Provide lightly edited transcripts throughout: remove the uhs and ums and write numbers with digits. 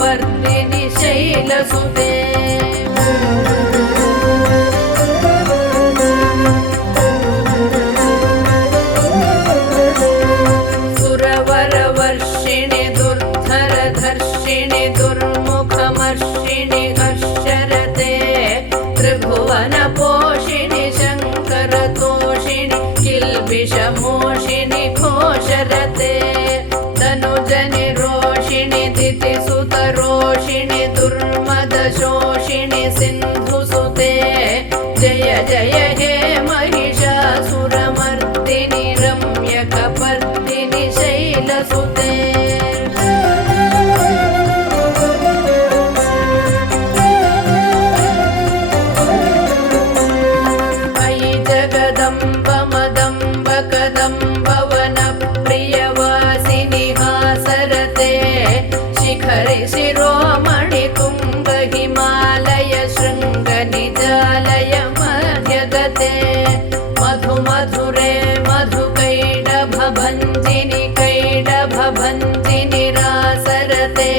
पर्दिनि शैलसुते सुरवरवर्षिणि दुर्धरधर्षिणि दुर्मुखमर्षिणि हर्षरते त्रिभुवनपोषिणि शङ्करतोषिणि किल्बिषमोषिणि घोषरते तनुजनि रोषिणि दितिसुतरोषिणि दुर्मदशोषिणि सिन्धुसुते जय जय हे महिषासुरमर्दिनि रम्यकपर्दिनि शैलसुते अयि जगदम्ब मदम्ब कदम्ब वनप्रियवासिनि हासरते शिखरि शिरोमणि तुङ्ग हिमालय शृङ्ग निजालय मध्यगते मधु मधुरे मधुकैडभभञ्जिनि कैडभभञ्जिनि रासरते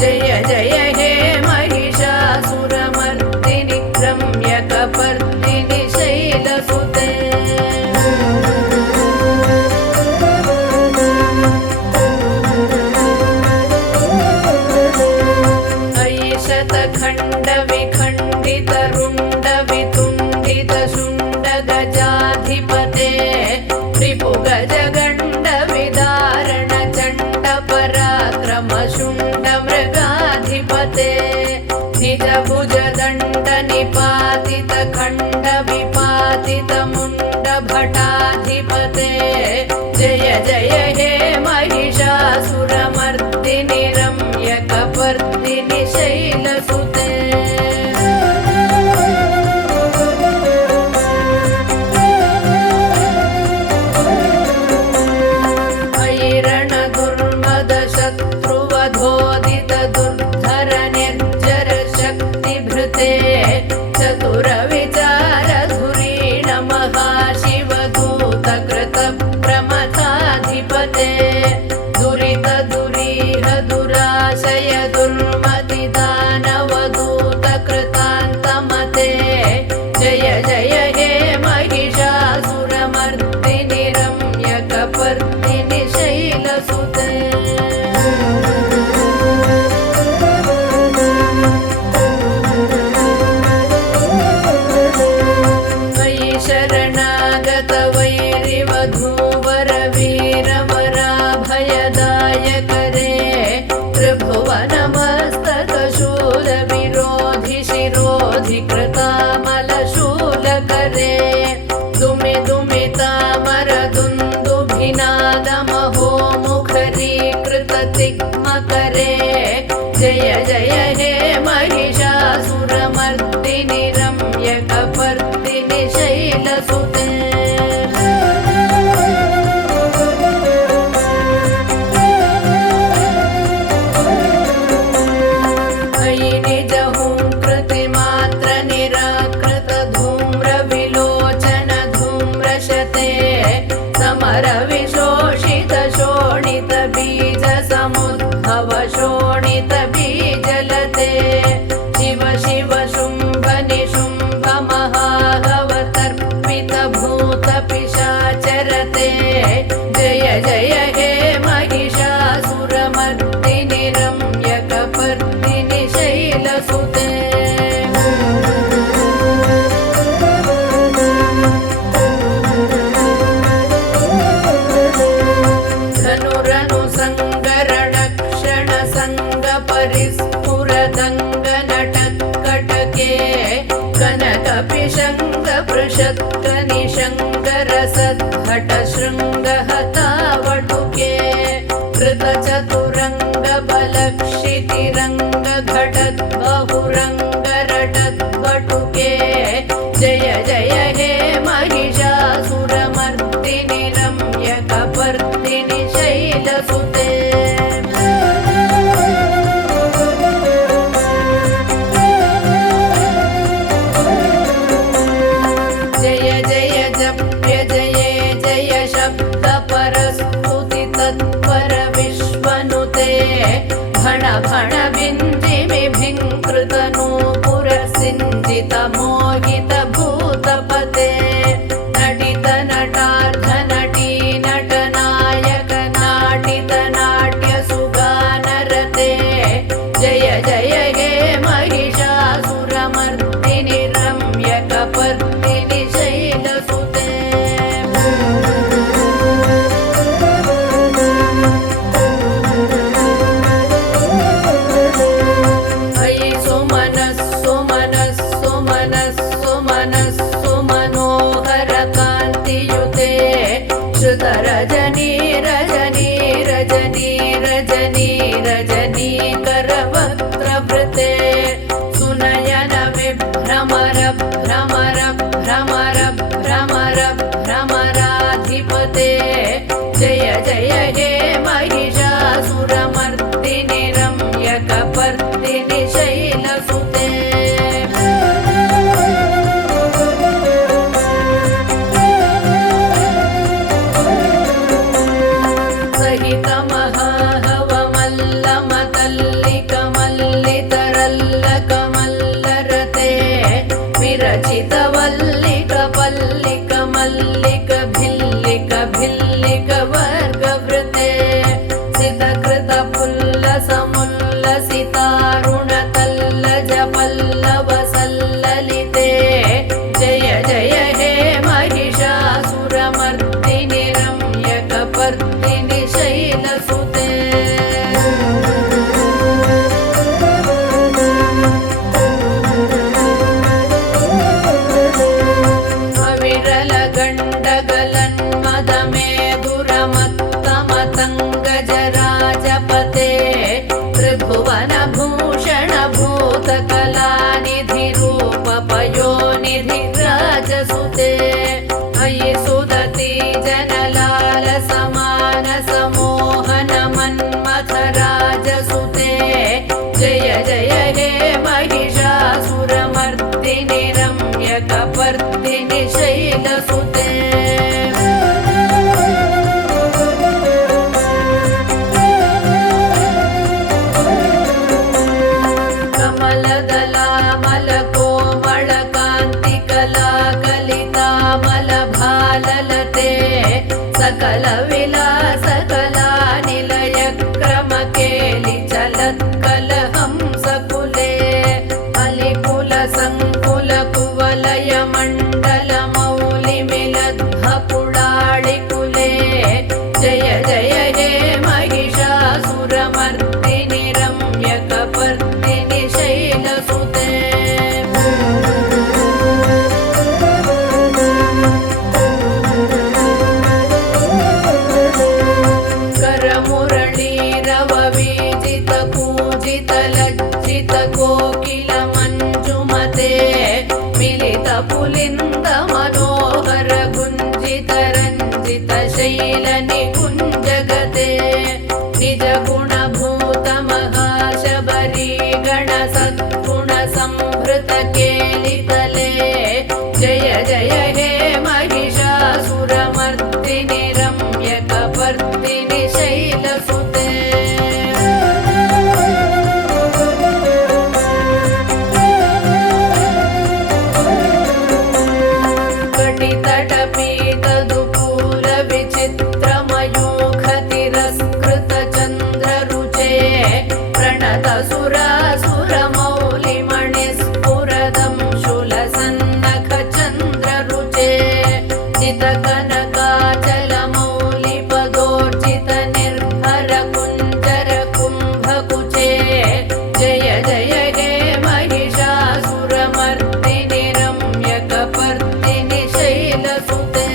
जय जय हे महिषासुरमर्दिनि रम्यकपर्दिनि शैलसुते अयि शतखण्ड विखण्डित रुण्ड वितुण्डित शुण्ड गजाधिपते रिपुगज गण्ड विदारण चण्ड पराक्रम शुण्ड मृगाधिपते निज भुज दण्ड निपातित खण्ड विपातित मुण्ड भटाधिपते जय जय हे महिषासुरमर्दिनि रम्यकपर्दिनि शैलसुते अयि रणदुर्मद शत्रुवधोदित दुर्धर निर्जर शक्तिभृते चतुर विचार धुरीण महाशिवदूत कृत प्रमथाधिपते दुरित दुरीह दुराशय दुर्मति दानवदूत कृतान्तमते जय जय हे महिषासुरमर्दिनि रम्यकपर्दिनि शैलसुते अयि शरणागत वैरिवधूवर वीरवराभयदायक रे त्रिभुवनमस्तक शूल विरोधि शिरोधि कृतामलशूलकरे दुमि दुमितामर दुन्दुभिनाद महो मुखरीकृत तिग्मकरे जय जय हे महिषासुरमर्दिनि रम्यकपर्दिनि शैलसुते अयि निज हुङ्कृतिमात्र निराकृत धूम्र विलोचन धूम्रशते समर विशोषित शोणित बीज समुद्भव शोणित बीजलते शिव शिव शुम्भ निशुम्भ महाहवतर्पित भूत पिशाचरते जय जय हे महिषासुरमर्दिनि रम्यकपर्दिनि शैलसुते धनुरनु सङ्गरण क्षण सङ्ग परिस्फुरदङ्ग नटत्कटके कनक पिशङ्ग पृषत्क निशङ्ग रसद्घट शृङ्ग हतावटुके कृत चतुरङ्ग बलक्षितिरङ्ग घटत् बहुरङ्ग रटत् वटुके जय जय हे महिषासुरमर्दिनि रम्यकपर्दिनि शैलसुते जय जय जप्य जये जय शब्द परस्तुति तत्पर विश्वनुते भण भण सिञ्जितमोहितभूतपते नटित नटार्धनटी नटनायक नाटित नाट्यसुगानरते जय जय हे महिषासुरमर्दिनि रम्यकपर्दिनि शैलसुते रजनी रजनी रजनी रजनी रजनी करवक्त्रवृते सुनयन विभ्रमर भ्रमर भ्रमर भ्रमर भ्रमराधिपते जय जय हे महिषासुरमर्दिनि रम्यकपर्दिनि शैलसुते विरचित वल्लिक पल्लिक मल्लिक भिल्लिक भिल्लिक वर्गवृते सितकृत पुल्लसमुल्लसितारुण तल्लज पल्लव सल्ललिते जय जय हे महिषासुरमर्दिनि रम्यकपर्दिनि शैलसुते त्रिभुवनभूषण भूतकलानिधि रूपपयोनिधि राजसुते अयि सुदति जनलाल समान समोहन मन्मथ राजसुते जय जय हे महिषासुरमर्दिनि रम्यकपर्दिनि शैलसुते सकल विलास कला निलय क्रम केलि चलत्कल हंसकुले अलिकुल संकुल कुवलय मंडल मौलि मिलद्भ पुडाळिकुले जय जय हे महिषासुरमर्दिनि रम्यकपर्दिनि शैलसुते लज्जित कोकिल मंजुमते मिलित पुलिंद मनोहर गुंजित रंजित शैल निकुंजगते निज गुण भूत महाशबरी गण सद्गुण संभृत केलितले जय जय हे महिषासुरमर्दिनि रम्यकपर्दिनि शैलसुते तदुकूल विचित्रमयूखतिरस्कृत चन्द्ररुचे प्रणत सुरासुरमौलिमणिस्फुरदं शूलसन्नख चन्द्ररुचे चितकनकाचलमौलिपदोर्जित निर्भर कुञ्जर कुम्भकुचे जय जय हे महिषासुरमर्दिनि रम्यकपर्दिनि शैलसुते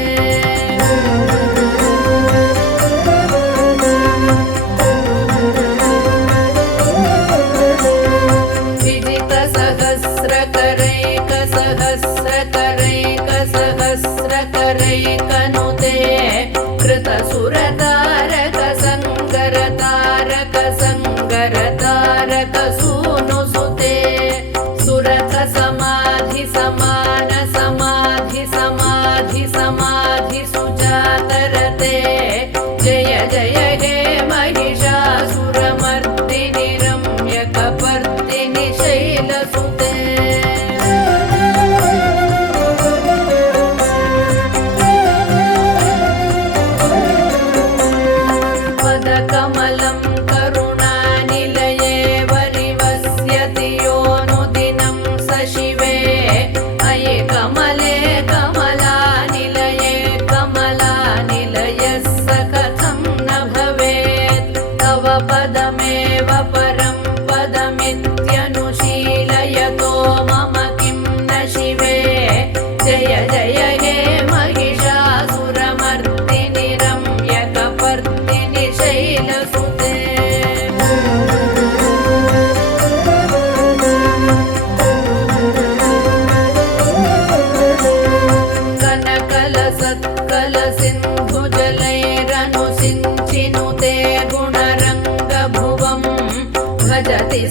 विजित सहस्रकरैक सहस्रकरैक सहस्रकरैकनुते कृत सुरतारक संगर तारक संगर तारक सूनुसुते सुरथ समाधि समान समाधि समाधि समाधि सुजातरते जय जय हे महिषासुरमर्दिनि रम्य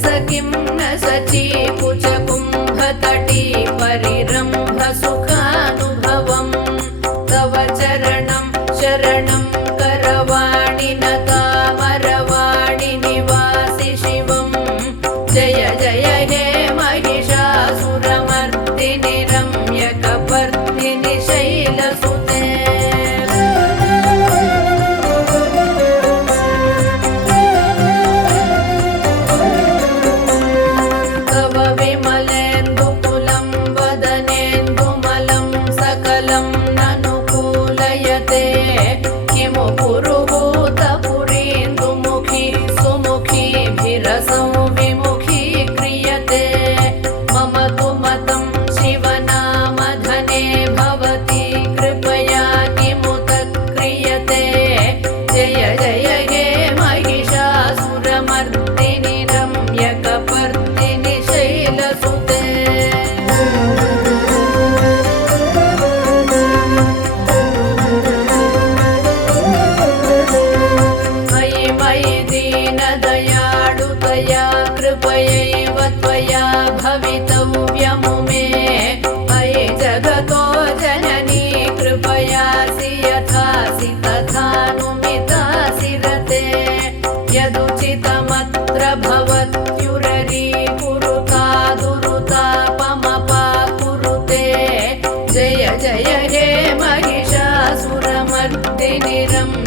सखिं न सचीकुच कुम्भतटी परिरम्भ सुखानुभवम् तव चरणं शरणं करवाणि न तामरवाणि निवासि शिवम् जय जय हे महिषासुरमर्दिनि रम्यकपर्दिनि शैलसुते तव विमलेन्दुकुलं वदनेन्दुमलं सकलं ननुकूलयते किमु पुरुहूतपुरीन्दुमुखी सुमुखीभिरसं विमुखी क्रियते मम तु मतं शिवनामधने भवति कृपया किमुत क्रियते जय जय हे महिषासुरमर्दिनि रम्यकपर्दिनि शैलसुते मयि मयि दीनदयाळुतया कृपयैव त्वया भवितव्यमु मे मयि जगतो जननी कृपयासि यथासि तथानुमितासि रते यदुचितमत्र भवत्युररी कुरुता दुरुतापमपाकुरुते जय जय हे महिषासुरमर्दिनि रम्यकपर्दिनि